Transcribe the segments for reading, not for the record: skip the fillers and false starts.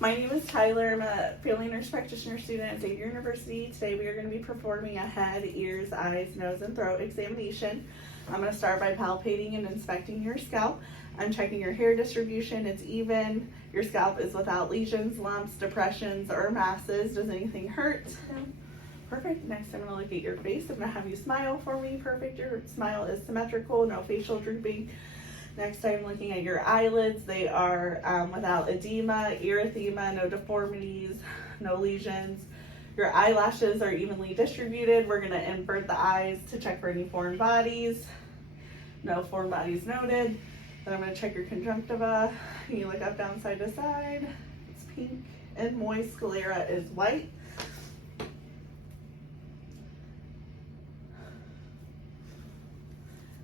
My name is Tyler. I'm a family nurse practitioner student at Xavier University. Today we are going to be performing a head, ears, eyes, nose, and throat examination. I'm going to start by palpating and inspecting your scalp. I'm checking your hair distribution. It's even. Your scalp is without lesions, lumps, depressions, or masses. Does anything hurt? No. Perfect. Next, I'm going to look at your face. I'm going to have you smile for me. Perfect. Your smile is symmetrical, no facial drooping. Next, I'm looking at your eyelids. They are without edema, erythema, no deformities, no lesions. Your eyelashes are evenly distributed. We're going to invert the eyes to check for any foreign bodies. No foreign bodies noted. Then I'm going to check your conjunctiva. You look up, down, side to side. It's pink and moist. Sclera is white.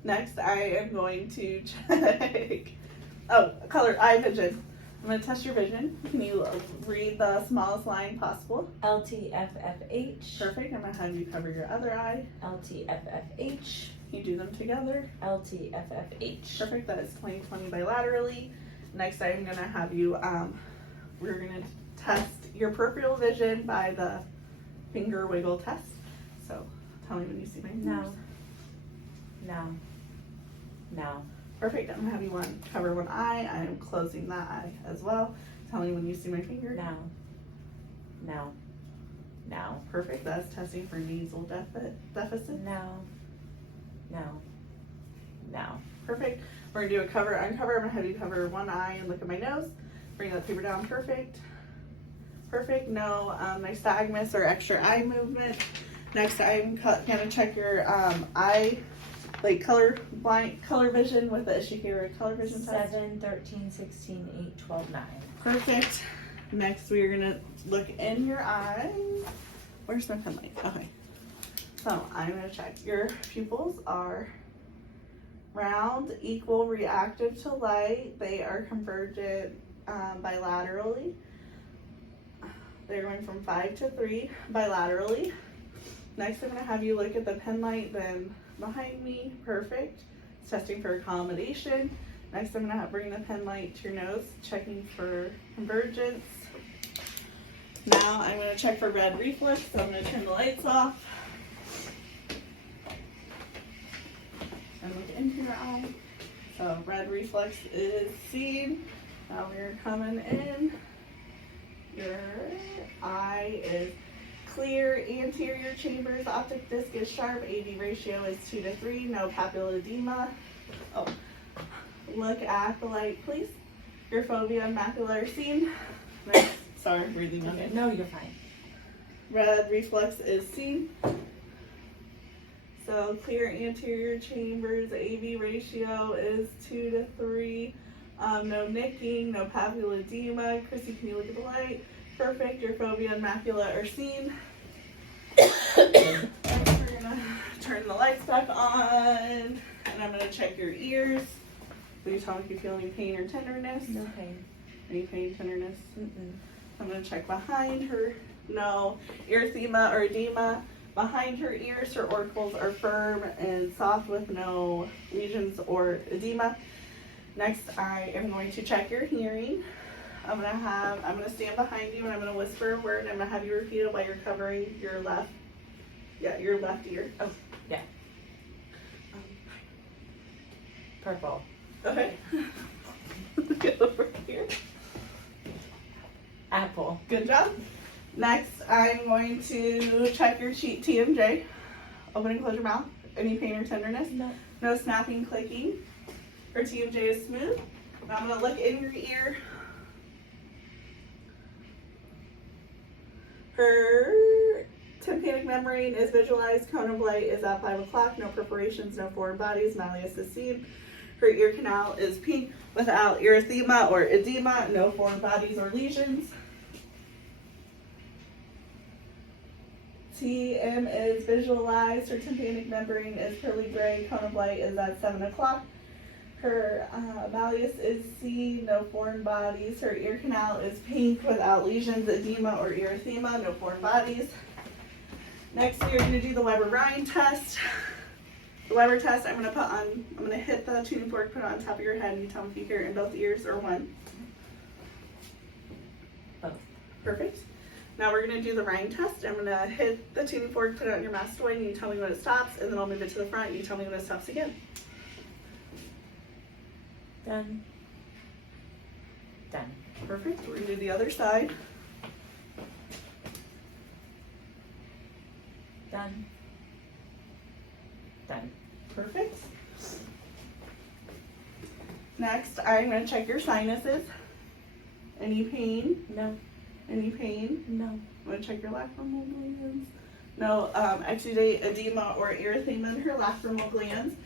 Next, I am going to check, color, eye vision. I'm going to test your vision. Can you read the smallest line possible? LTFFH. Perfect. I'm going to have you cover your other eye. LTFFH. Can you do them together? LTFFH. Perfect. That is 20/20 bilaterally. Next, I'm going to have you, we're going to test your peripheral vision by the finger wiggle test. So tell me when you see my fingers. No. No. No. Perfect. I'm going to have you cover one eye. I am closing that eye as well. Tell me when you see my finger. No. No. No. Perfect. That's testing for nasal deficit. No. No. No. Perfect. We're going to do a cover, uncover. I'm going to have you cover one eye and look at my nose. Bring that paper down. Perfect. Perfect. No nystagmus or extra eye movement. Next, I'm going to check your eye, like color vision with the Ishikawa color vision test. 7, 13, 16, 8, 12, 9. Perfect. Next, we are going to look in your eyes. Where's my pen light? Okay. So I'm going to check. Your pupils are round, equal, reactive to light. They are convergent bilaterally. They're going from 5 to 3 bilaterally. Next, I'm going to have you look at the pen light, then behind me. Perfect. It's testing for accommodation. Next, I'm going to bring the pen light to your nose, checking for convergence. Now, I'm going to check for red reflex, so I'm going to turn the lights off. And look into your eye. So, red reflex is seen. Now, we're coming in. Your eye is clear, anterior chambers, optic disc is sharp, AD ratio is 2 to 3, no papilla edema. Oh, look at the light, please. Your fovea and macula are seen. Next, sorry, breathing on it. No, you're fine. Red reflex is seen. So clear anterior chambers, AV ratio is 2 to 3. No nicking, no papilla edema. Chrissy, can you look at the light? Perfect. Your fovea and macula are seen. We're gonna turn the lights back on, and I'm gonna check your ears. Will you tell me if you feel any pain or tenderness? No pain. Any pain, tenderness? Mm-mm. I'm gonna check behind her. No erythema or edema. Behind her ears, her auricles are firm and soft with no lesions or edema. Next, I am going to check your hearing. I'm gonna stand behind you and I'm gonna whisper a word. I'm gonna have you repeat it while you're covering your left ear. Oh, yeah. Purple. Okay. Get over here. Apple. Good job. Next, I'm going to check your TMJ. Open and close your mouth. Any pain or tenderness? No. No snapping, clicking. Her TMJ is smooth. Now I'm gonna look in your ear. Her tympanic membrane is visualized. Cone of light is at 5 o'clock. No perforations, no foreign bodies. Malleus is seen. Her ear canal is pink without erythema or edema. No foreign bodies or lesions. TM is visualized. Her tympanic membrane is pearly gray. Cone of light is at 7 o'clock. Her malleus is seen, no foreign bodies. Her ear canal is pink without lesions, edema, or erythema, no foreign bodies. Next, we are going to do the Weber-Ryan test. The Weber test, I'm going to hit the tuning fork, put it on top of your head, and you tell me if you hear it in both ears or one. Both. Perfect. Now we're gonna do the rhyme test. I'm gonna hit the tuning fork, put it on your mouse toy, and you tell me when it stops, and then I'll move it to the front, and you tell me when it stops again. Done. Done. Perfect. We're gonna do the other side. Done. Done. Perfect. Next, I'm gonna check your sinuses. Any pain? No. Any pain? No. I'm gonna check your lacrimal glands. No exudate, edema, or erythema in her lacrimal glands.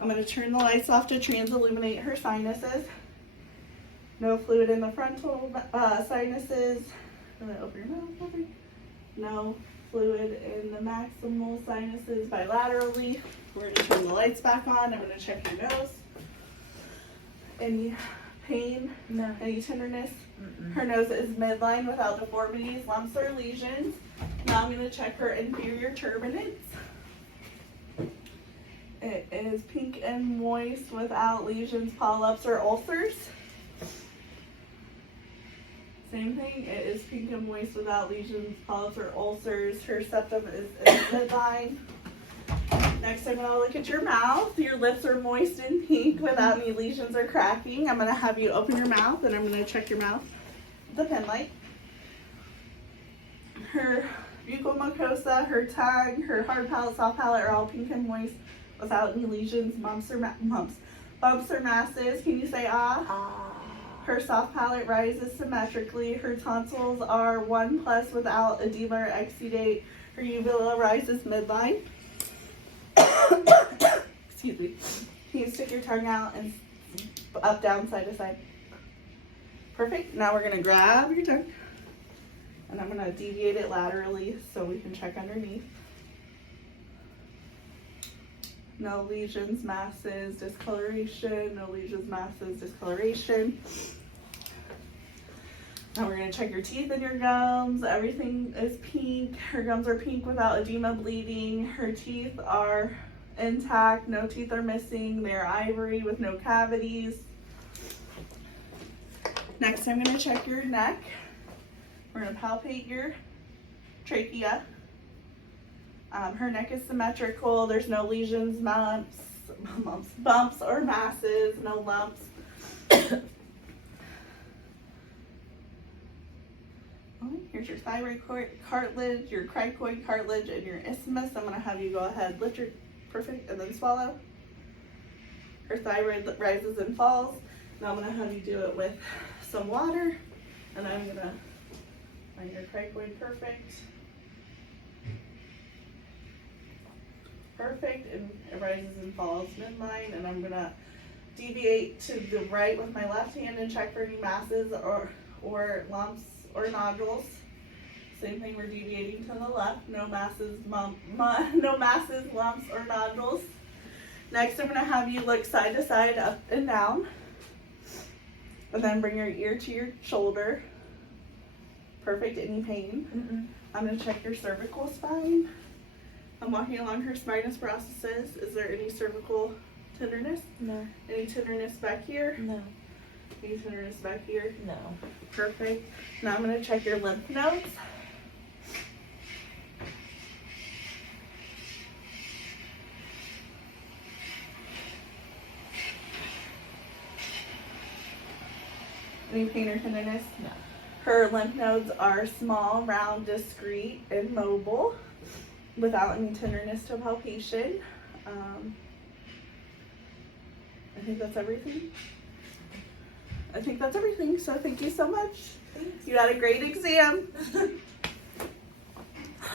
I'm gonna turn the lights off to trans-illuminate her sinuses. No fluid in the frontal sinuses. I'm gonna open your mouth, open. No fluid in the maximal sinuses bilaterally. We're gonna turn the lights back on. I'm gonna check your nose. Any pain? No. Any tenderness? Mm-mm. Her nose is midline without deformities, lumps, or lesions. Now I'm going to check her inferior turbinates. It is pink and moist without lesions, polyps, or ulcers. Same thing, it is pink and moist without lesions, polyps, or ulcers. Her septum is in midline. Next, I'm going to look at your mouth. Your lips are moist and pink without any lesions or cracking. I'm going to have you open your mouth, and I'm going to check your mouth with the pen light. Her buccal mucosa, her tongue, her hard palate, soft palate are all pink and moist without any lesions, bumps or masses. Can you say ah? Ah. Her soft palate rises symmetrically. Her tonsils are 1+ without edema or exudate. Her uvula rises midline. Excuse me. Can you stick your tongue out and up, down, side to side? Perfect. Now we're going to grab your tongue and I'm going to deviate it laterally so we can check underneath. No lesions, masses, discoloration. No lesions, masses, discoloration. Now we're going to check your teeth and your gums. Everything is pink. Her gums are pink without edema, bleeding. Her teeth are intact. No teeth are missing. They're ivory with no cavities. Next, I'm going to check your neck. We're going to palpate your trachea. Her neck is symmetrical. There's no lesions, bumps, or masses. No lumps. Here's your thyroid cartilage, your cricoid cartilage, and your isthmus. I'm going to have you go ahead, lift your, perfect, and then swallow. Her thyroid rises and falls. Now I'm going to have you do it with some water, and I'm going to find your cricoid, perfect. Perfect, and it rises and falls midline, and I'm going to deviate to the right with my left hand and check for any masses or lumps or nodules. Same thing, we're deviating to the left. No masses, no masses, lumps, or nodules. Next, I'm going to have you look side to side, up and down. And then bring your ear to your shoulder. Perfect. Any pain? Mm-mm. I'm going to check your cervical spine. I'm walking along her spinous processes. Is there any cervical tenderness? No. Any tenderness back here? No. Any tenderness back here? No. Perfect. Now I'm going to check your lymph nodes. Any pain or tenderness? No. Her lymph nodes are small, round, discrete, and mobile without any tenderness to palpation. I think that's everything. So thank you so much. Thanks. You had a great exam.